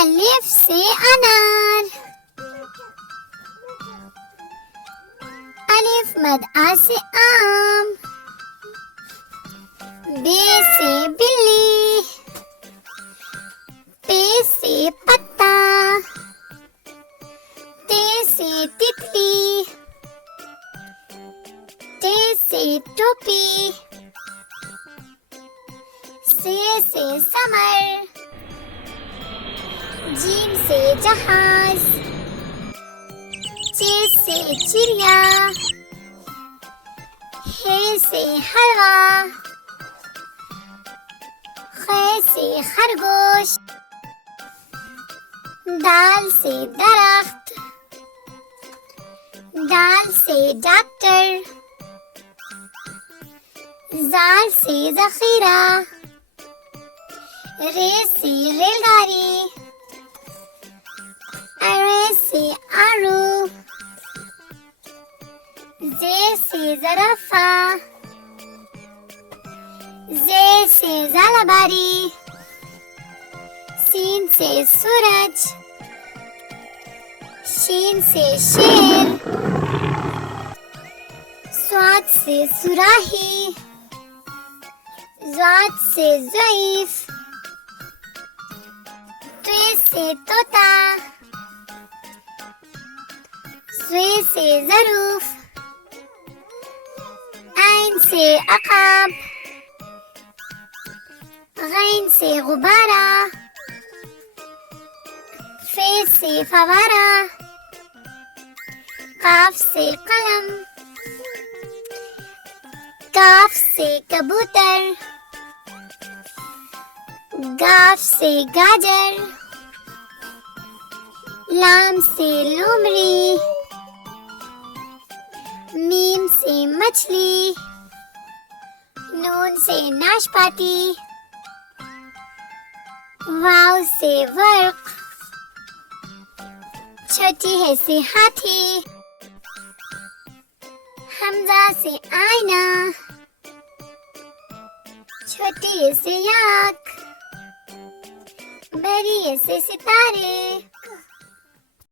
अलिफ से अनार, अलिफ मद आ से आम, बे से बिल्ली, पे से पत्ता, ते से तितली, टे से टोपी, से समर, जीम से जहाज, चे से चिड़िया, हे से हलवा, खे से खरगोश, दाल से दरख्त, दाल से डॉक्टर, जाल से जखीरा, रे से रेलगाड़ी, अरे से आरू, जे से ज़राफ़ा, जे से ज़ालाबारी, सीन से सूरज, शीन से शेर, स्वाद से सुराही, ज़ाद से ज़ईफ़, त्वे से तोता, ज़े से ज़रूफ, ऐन से अक़ाब, गैन से गुब्बारा, फे से फवारा, काफ से कलम, काफ से कबूतर, गाफ से गाजर, लाम से लोमड़ी, मीम से मछली, नून से नाशपाती, वाव से वर्क, छोटी है से हाथी, हमजा से आईना, छोटी है से याक, बड़ी है से सितारे।